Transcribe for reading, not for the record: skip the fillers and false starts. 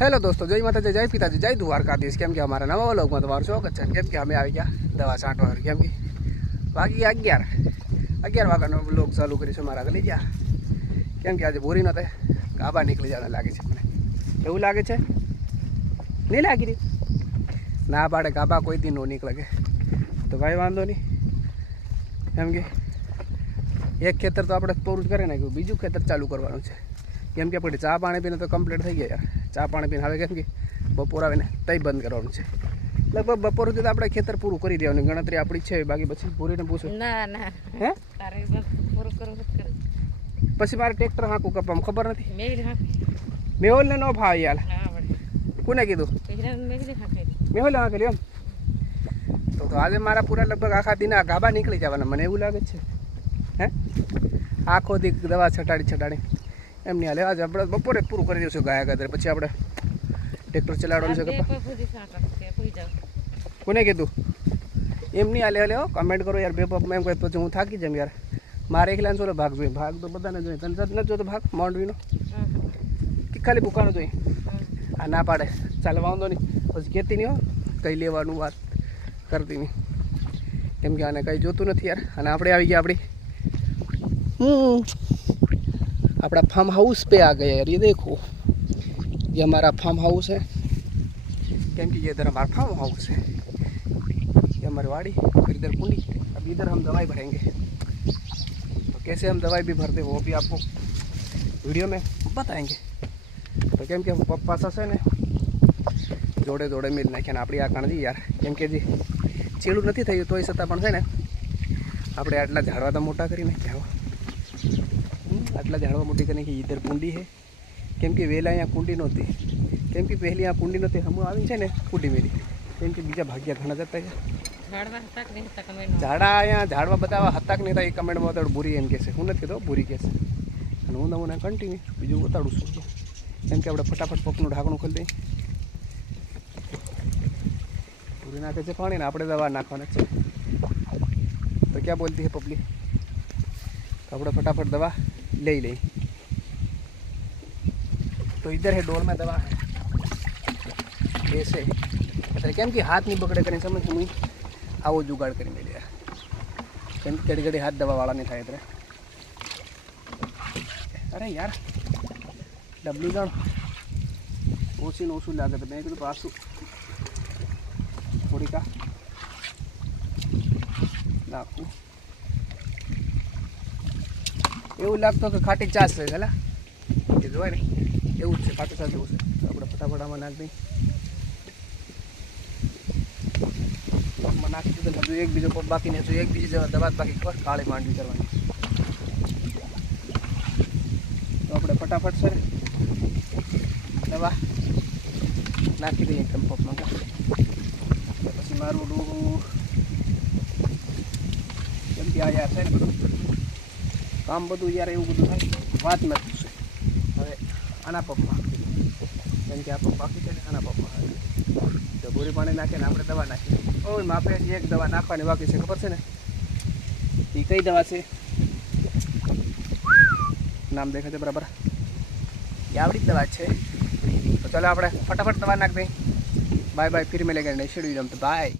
हेलो दोस्तों, जय माता जय पिताजी जय द्वारकाधीश। केम के अमारा नवा व्लॉगમાં તમારું સ્વાગત છે। કેમ કે અમે આવી ગયા દવા છાંટવા। કેમ કે વાગી 11 વાગ્યાનો વ્લોગ ચાલુ કરીશું મારા ગલી ગયા। કેમ કે આજે બોરી નતે ગાબા નીકળી જવાના લાગે છે। મને એવું લાગે છે, નહીં લાગી રહી ના પાડે ગાબા કોઈ દી નો નીકળે કે તો ભાઈ વાંધો નહીં। કેમ કે એક ખેતર તો આપણે પૂરું જ કરી નાખ્યું, બીજું ખેતર ચાલુ કરવાનું છે। કેમ કે આપણે ચા પાણી પીને તો કમ્પ્લીટ થઈ ગયા યાર। ચા પાણી પીને હવે કેમ કે બપોર આવે ને તઈ બંધ કરવાનું છે। લગભગ બપોર સુધી તો આપણે ખેતર પૂરું કરી દેવાનું, ગણતરી આપણી છે। બાકી પછી પૂરીને પૂછું ના ના હે તારે બસ પૂરું કરવું જ કરે। પછી મારે ટ્રેક્ટર હાંકું કપામાં ખબર નથી। મેલ હા મેહોલને ન ફાવે યાર। હા વળે કોને કીધું? પહેલા મેલ હા કરી મેહોલ હાંકેલી એમ તો આજે મારા પૂરા લગભગ આખા દિના ગાબા નીકળી જવાના મને એવું લાગે છે। હે આખો દી દવા છટાડી એમની હાલે આજે આપણે બપોરે પૂરું કરી દઈશું ગાયા ગાદર। પછી આપણે ટ્રેક્ટર ચલાવવાનું છે કપા। પૂરી સાટા કે પૂરી જાવ કોને કીધું? એમની હાલે હાલે કમેન્ટ કરો યાર। બે પપ એમ કહે પછી હું થાકી જામ યાર। મારે એકલાને ચોલો ભાગ જોઈએ, ભાગ તો બધાને જોઈએ। તને નથી જોતો ભાગ માંડવીનો કે ખાલી બુકાનો જોઈએ? આ ના પાડે ચાલ વાંધો નહીં, પછી કહેતી નહીં હો કંઈ લેવાનું વાત કરતી નહીં। કેમ કે આને કંઈ જોતું નથી યાર। અને આપણે આવી ગયા આપણી अपना फार्म हाउस पे आ गए यार। ये देखो ये हमारा फार्म हाउस है। केम कि ये इधर हमारा फार्म हाउस है, ये हमारी वाड़ी, फिर इधर कुंडी। अब इधर हम दवाई भरेंगे, तो कैसे हम दवाई भी भरते वो भी आपको वीडियो में बताएंगे। तो केम कि पप्पा से ने जोड़े जोड़े मिल नाख्या ने अपनी आ काणजी यार। केम कि जी चीड़ू नहीं थयुं तोय छतां पण छे ने આપણે આટલા ઝાડવા તો મોટા કરી નાખ્યા। આટલા ઝાડવા મોટી કરીને કે ઇધર કુંડી છે। કેમ કે વહેલા અહીંયા કુંડી નહોતી, કેમ કે પહેલી આ કુંડી નહોતી, હમણાં આવી છે ને કુંડી મેરી। કેમ કે બીજા ભાગ્યા ઘણા જતા ઝાડવા હતા કે નહીં હતા કમેન્ટ ઝાડા અહીંયા ઝાડવા બતાવવા હતા કે નહીં હતા એ કમેન્ટમાં બતાડું। ભૂરી એમ કહેશે, હું નથી કહેતો ભૂરી કહેશે। અને હું નમૂના કન્ટિન્યુ બીજું બતાડું છું। કેમ કે આપણે ફટાફટ પપનું ઢાંકણું ખોલી દઈએ। ભૂરી નાખે છે પાણી ને આપણે દવા નાખવાના છે। तो क्या बोलती है पब्लिक? तो अपने फटाफट दवा ले ही ले। तो इधर है डोर में दवा ऐसे मतलब केम कि हाथ नहीं पकड़े करें समझ मुई आओ जुगाड़ करी मेरे यार। केम कि घड़ी घड़ी हाथ दवा वाला नहीं था इधर। अरे यार डब्ल्यू जान ओसी ने ओसू लागे तो मैं तो पासू थोड़ी का नाखू એવું લાગતો કે ખાટી ચાસ છે હેલા એ જોવાય ને એવું જ છે, ખાટી ચાસ એવું છે। તો આપણે ફટાફટ આમાં નાખી દઈએ। પગમાં નાખી દીધું, હજુ એક બીજો પગ બાકી નહીં, હજુ એક બીજી દવા બાકી ખબર કાળી માંડવી કરવાની। તો આપણે ફટાફટ છે દવા નાખી દઈએ એકદમ પગમાં। પછી મારું ડૂ આ યાર છે ને બધું કામ બધું યાર એવું બધું થાય વાત નથી છે। હવે આના પગમાં કેમ કે આ પગ બાકી છે ને આના પગમાં તો ગોળી પાણી નાખીને આપણે દવા નાખીએ। ઓય માપે એક દવા નાખવાની બાકી છે, ખબર છે ને એ કઈ દવા છે? નામ દેખાય છે બરાબર? એ આવડી દવા છે। તો ચાલો આપણે ફટાફટ દવા નાખ દઈએ। બાય બાય, ફિર મિલેંगे नेक्स्ट वीडियो में। बाय।